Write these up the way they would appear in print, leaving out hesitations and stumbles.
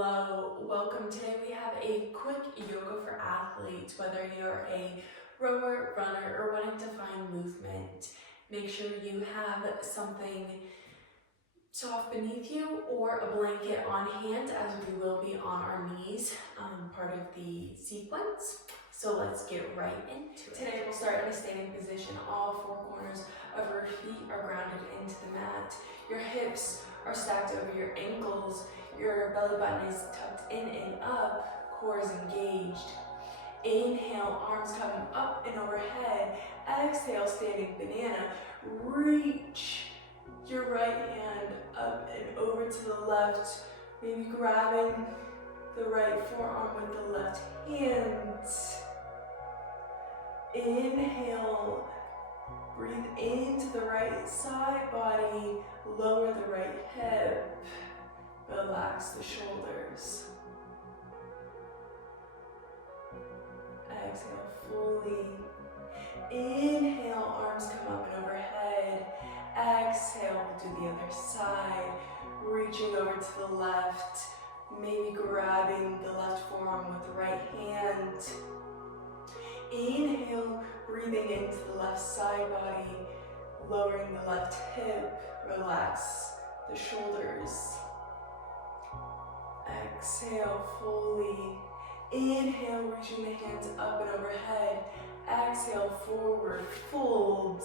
Hello, welcome. Today we have a quick yoga for athletes, whether you're a rower, runner, or wanting to find movement. Make sure you have something soft beneath you or a blanket on hand, as we will be on our knees, part of the sequence. So let's get right into it. Today we'll start in a standing position. All four corners of your feet are grounded into the mat. Your hips are stacked over your ankles. Your belly button is tucked in and up. Core is engaged. Inhale, arms coming up and overhead. Exhale, standing banana. Reach your right hand up and over to the left. Maybe grabbing the right forearm with the left hand. Inhale, breathe into the right side body, lower the right hip, relax the shoulders. Exhale fully. Inhale, arms come up and overhead. Exhale, do the other side, reaching over to the left, maybe grabbing the left forearm with the right hand. Inhale, breathing into the left side body, lowering the left hip, relax the shoulders. Exhale fully. Inhale, reaching the hands up and overhead. Exhale, forward, fold.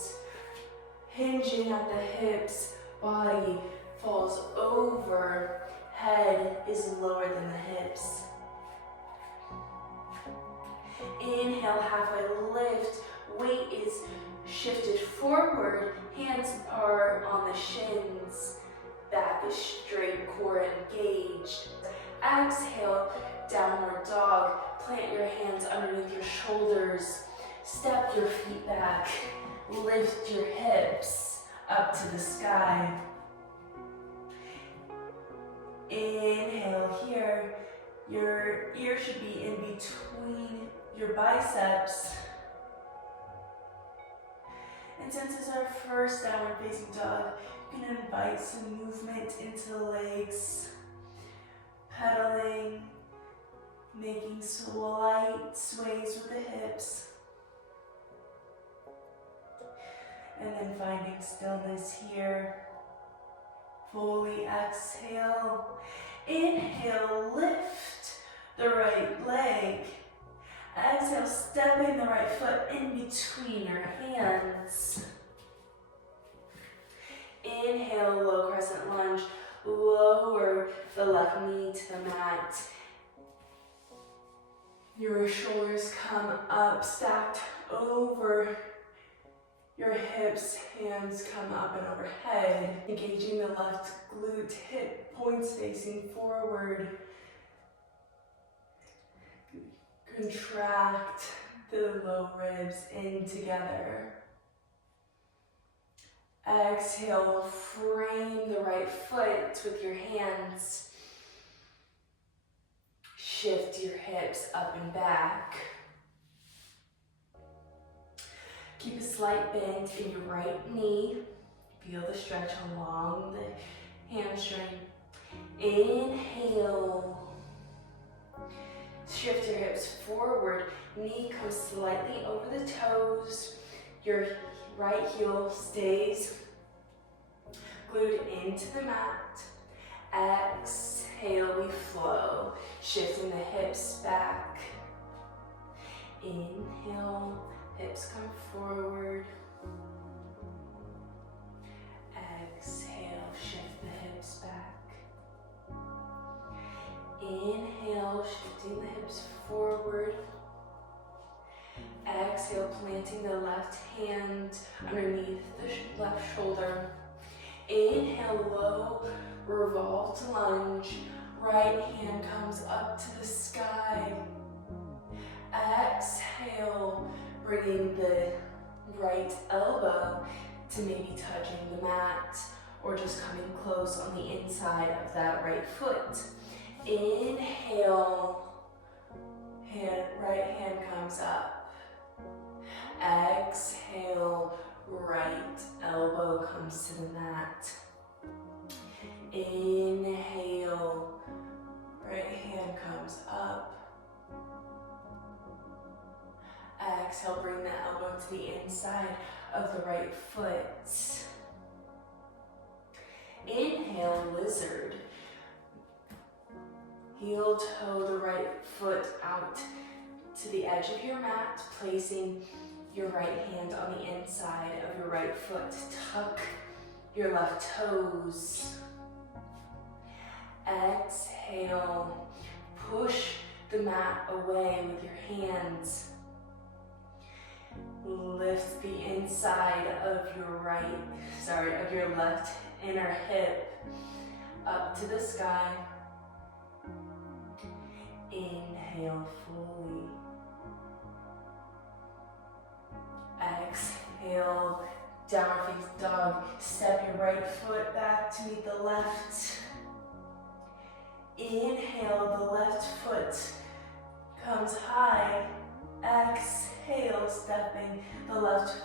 Hinging at the hips, body falls over, head is lower than the hips. Inhale, halfway lift, weight is shifted forward, hands are on the shins, back is straight, core engaged. Exhale, downward dog, plant your hands underneath your shoulders, step your feet back, lift your hips up to the sky. Inhale here, your ear should be in between your biceps. And since it's our first downward facing dog, you can invite some movement into the legs, pedaling, making slight sways with the hips, and then finding stillness here. Fully exhale. Inhale, lift the right leg. Exhale, stepping the right foot in between your hands. Inhale, low crescent lunge. Lower the left knee to the mat. Your shoulders come up, stacked over your hips, hands come up and overhead. Engaging the left glute, hip points facing forward. Contract the low ribs in together. Exhale, frame the right foot with your hands. Shift your hips up and back. Keep a slight bend in your right knee. Feel the stretch along the hamstring. Inhale. Shift your hips forward. Knee comes slightly over the toes. Your right heel stays glued into the mat. Exhale, we flow. Shifting the hips back. Inhale. Hips come forward. Exhale, shift the hips back. Inhale, shifting the hips forward. Exhale, planting the left hand underneath the left shoulder. Inhale, low, revolve to lunge. Right hand comes up to the sky. Exhale, bringing the right elbow to maybe touching the mat or just coming close on the inside of that right foot. Inhale, right hand comes up. Exhale, right elbow comes to the mat. Inhale, right hand comes up. Exhale, bring the elbow to the inside of the right foot. Inhale, lizard. Heel toe the right foot out to the edge of your mat, placing your right hand on the inside of your right foot. Tuck your left toes. Exhale, push the mat away with your hands. Lift the inside of your left inner hip up to the sky. Inhale fully. Exhale, downward facing dog. Step your right foot back to meet the left. Inhale, the left foot comes high. Exhale, stepping the left.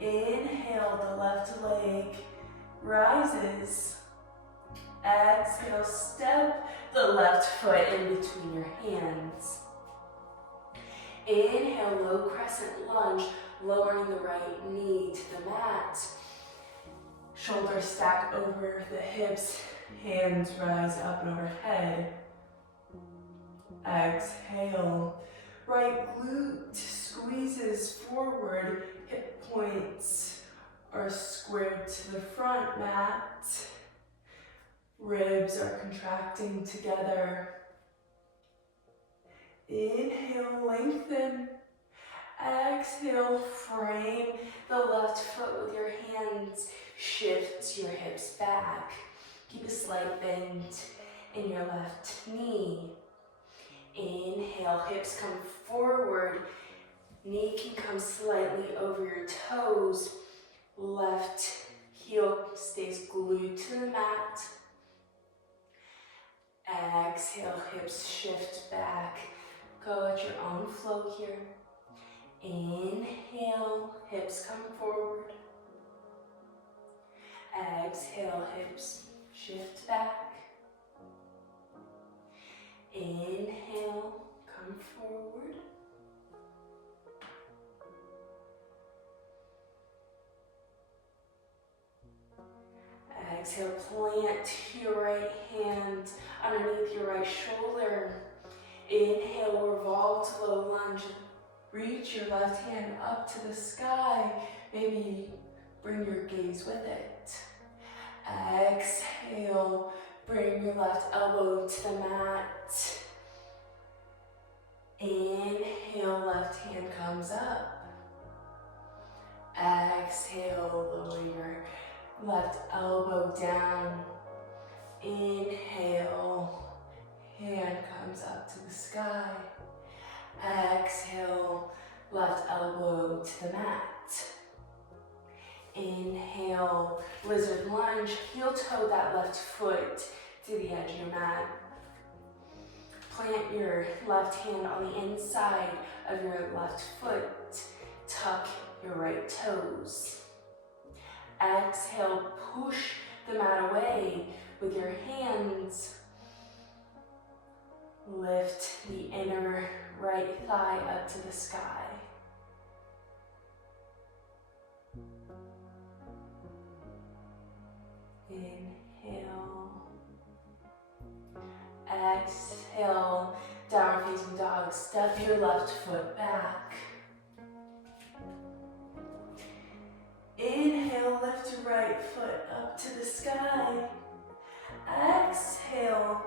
Inhale, the left leg rises. Exhale, step the left foot in between your hands. Inhale, low crescent lunge, lowering the right knee to the mat. Shoulders stack over the hips, hands rise up and overhead. Exhale, right glute squeezes forward, hip points are squared to the front mat. Ribs are contracting together. Inhale, lengthen. Exhale, frame the left foot with your hands. Shift your hips back. Keep a slight bend in your left knee. Inhale, hips come forward. Knee can come slightly over your toes. Left heel stays glued to the mat. Exhale, hips shift back. Go at your own flow here. Inhale, hips come forward. Exhale, hips shift back. Inhale, come forward. Exhale, plant your right hand underneath your right shoulder. Inhale, revolve to low lunge. Reach your left hand up to the sky. Maybe bring your gaze with it. Exhale, bring your left elbow to the mat. Inhale, left hand comes up. Exhale, lower your left elbow down. Inhale, hand comes up to the sky. Exhale, left elbow to the mat. Inhale, lizard lunge, heel toe that left foot to the edge of your mat. Plant your left hand on the inside of your left foot. Tuck your right toes. Exhale, push the mat away with your hands. Lift the inner right thigh up to the sky. Inhale. Exhale, downward facing dog. Step your left foot back. Inhale, lift your right foot up to the sky. Exhale,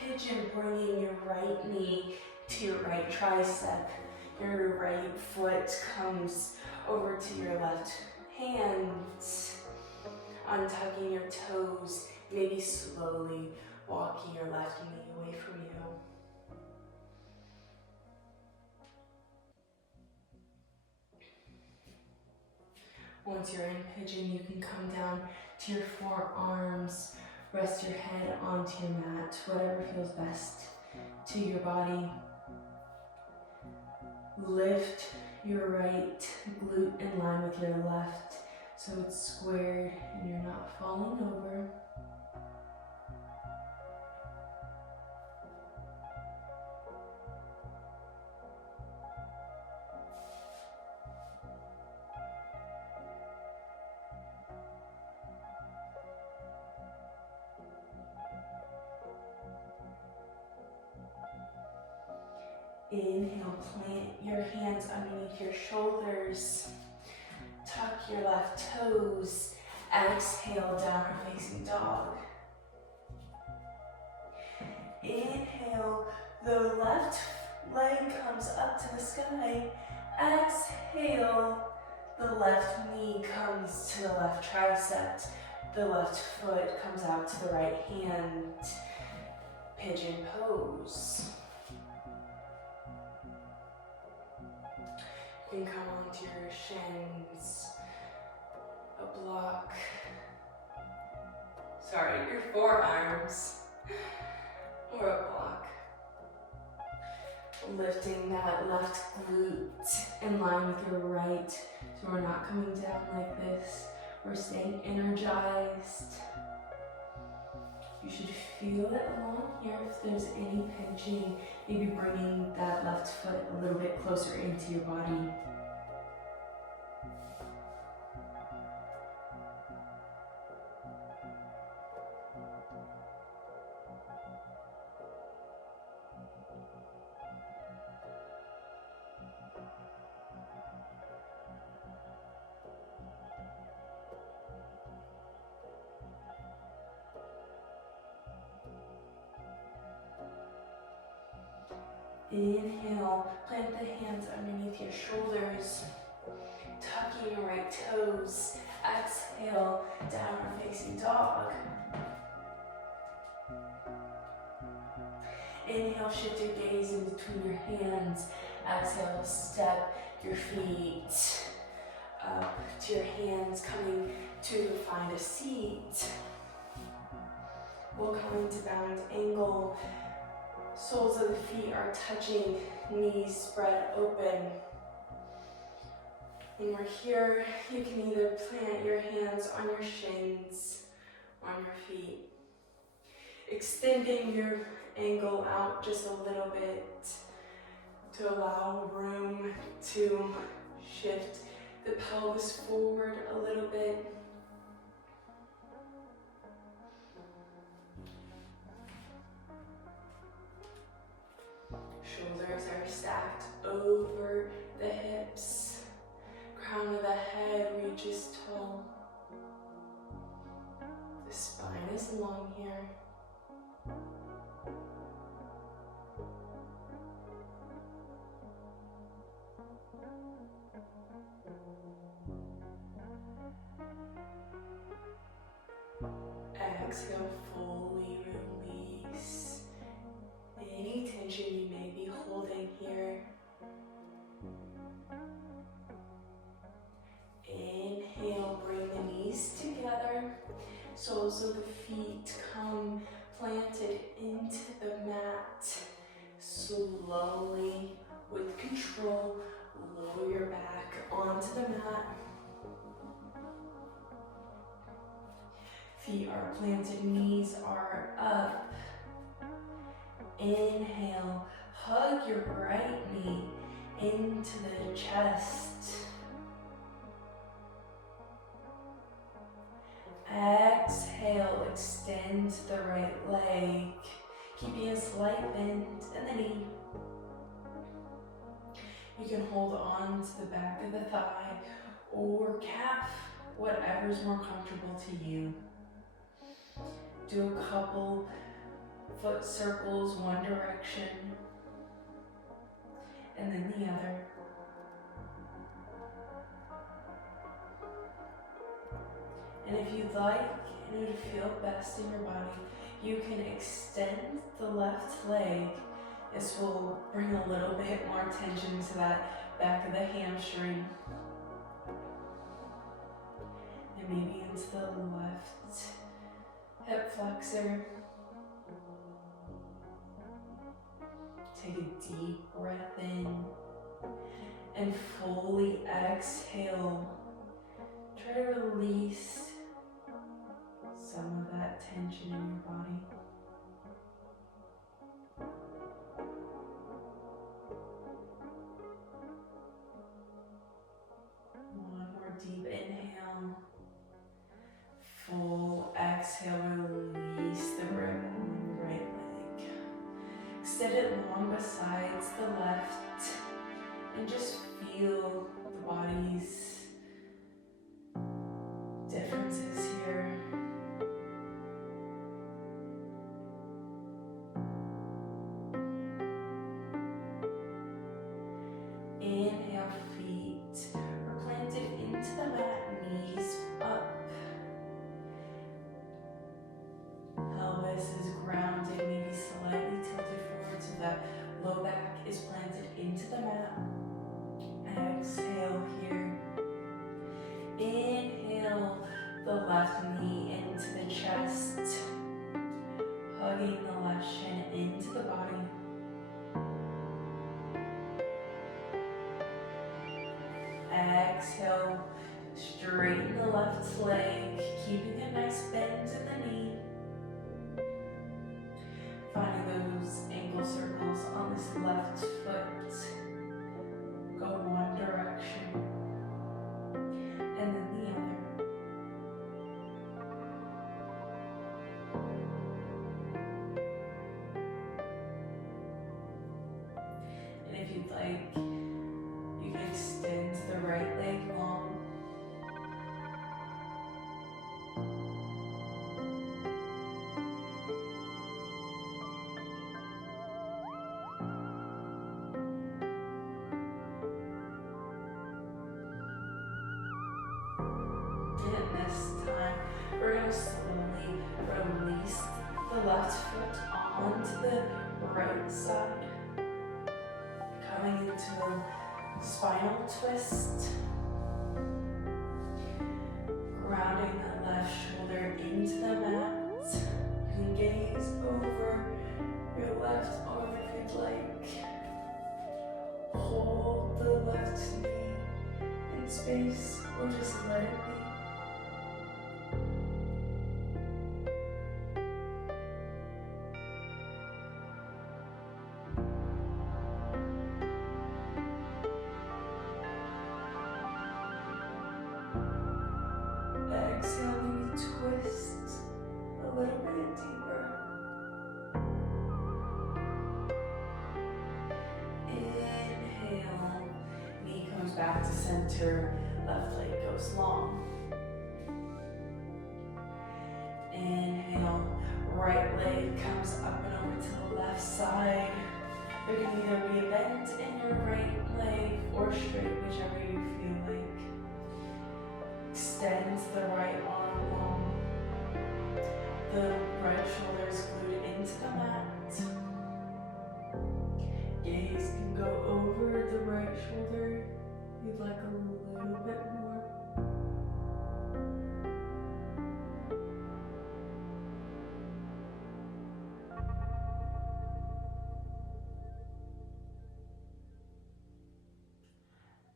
pigeon, bringing your right knee to your right tricep. Your right foot comes over to your left hand. Untucking your toes, maybe slowly walking your left knee away from you. Once you're in pigeon, you can come down to your forearms, rest your head onto your mat, whatever feels best to your body. Lift your right glute in line with your left, so it's squared and you're not falling over. Inhale, plant your hands underneath your shoulders. Tuck your left toes. Exhale, downward facing dog. Inhale, the left leg comes up to the sky. Exhale, the left knee comes to the left tricep. The left foot comes out to the right hand. Pigeon pose. You can come onto your shins. A block. Sorry, your forearms. Or a block. Lifting that left glute in line with your right. So we're not coming down like this. We're staying energized. You should feel it along here if there's any pinching. Maybe bringing that left foot a little bit closer into your body. Inhale, plant the hands underneath your shoulders, tucking your right toes. Exhale, downward facing dog. Inhale, shift your gaze in between your hands. Exhale, step your feet up to your hands, coming to find a seat. We'll come into balanced angle. Soles of the feet are touching, knees spread open. When we're here, you can either plant your hands on your shins, on your feet. Extending your angle out just a little bit to allow room to shift the pelvis forward a little bit. Shoulders are stacked over the hips. Crown of the head reaches tall. The spine is long here. Exhale, fully release any tension you may be holding here. Inhale, bring the knees together. Soles of the feet come planted into the mat. Slowly, with control, lower your back onto the mat. Feet are planted, knees are up. Inhale, hug your right knee into the chest. Exhale, extend the right leg, keeping a slight bend in the knee. You can hold on to the back of the thigh or calf, whatever's more comfortable to you. Do a couple foot circles, one direction, and then the other. And if you'd like, in order to feel best in your body, you can extend the left leg. This will bring a little bit more tension to that back of the hamstring. And maybe into the left hip flexor. Take a deep breath in and fully exhale. Try to release some of that tension in your body. One more deep inhale. Full exhale, release the grip on your right leg. sit it long besides the left and just feel the body's differences here. Inhale, feet are planted into the mat, knees up. Pelvis is grounded, maybe slightly tilted forward so that low back is planted into the mat. Exhale here. Inhale the left knee into the chest, hugging the left shin into the body. Exhale, straighten the left leg, keeping a nice bend in the knee. Finding those ankle circles on this left foot. Go one direction, and then the other. And if you'd like, you can extend the right leg long. And this time, we're going to slowly release the left foot onto the right side. Coming into a spinal twist. Grounding the left shoulder into the mat. You can gaze over your left arm if you'd like. Hold the left knee in space or just let it be. Exhale, maybe twist a little bit deeper. Inhale, knee comes back to center, left leg goes long. Inhale, right leg comes up and over to the left side. There can either be a bend in your right leg or straight, whichever you feel like. Extend the right arm long. The right shoulder is glued into the mat. Gaze can go over the right shoulder. You'd like a little bit more.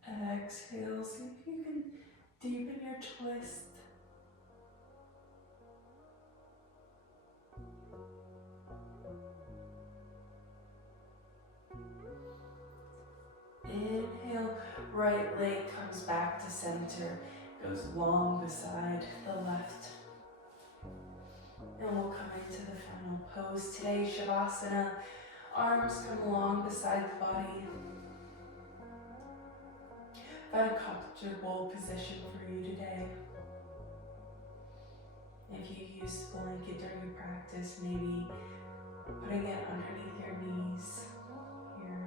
Exhale, see if you can deepen your twist. Inhale, right leg comes back to center, goes long beside the left. And we'll come into the final pose today, Shavasana. Arms come along beside the body. Find a comfortable position for you today. If you use a blanket during your practice, maybe putting it underneath your knees here.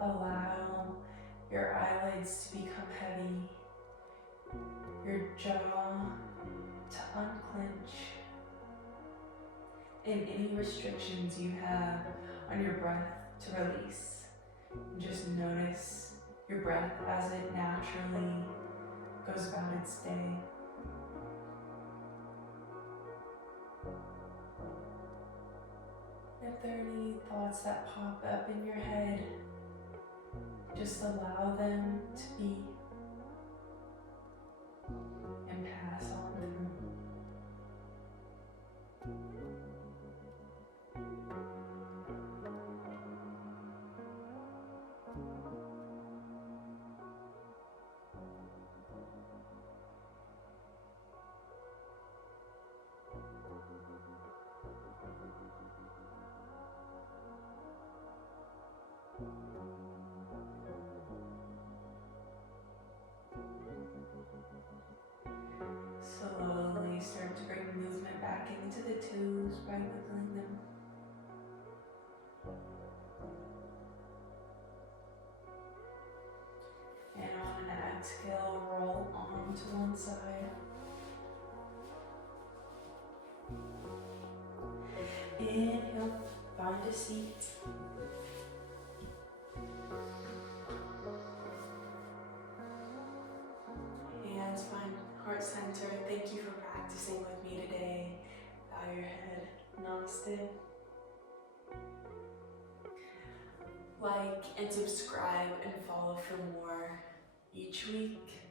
Allow your eyelids to become heavy, your jaw to unclench, and any restrictions you have on your breath to release. Just notice your breath as it naturally goes about its day. If there are any thoughts that pop up in your head, just allow them to be and pass on through. toes by wiggling them. And on an exhale, roll onto one side. Inhale, find a seat. Hands find heart center. Thank you for practicing with me today. Bow your head. Namaste. Like and subscribe and follow for more each week.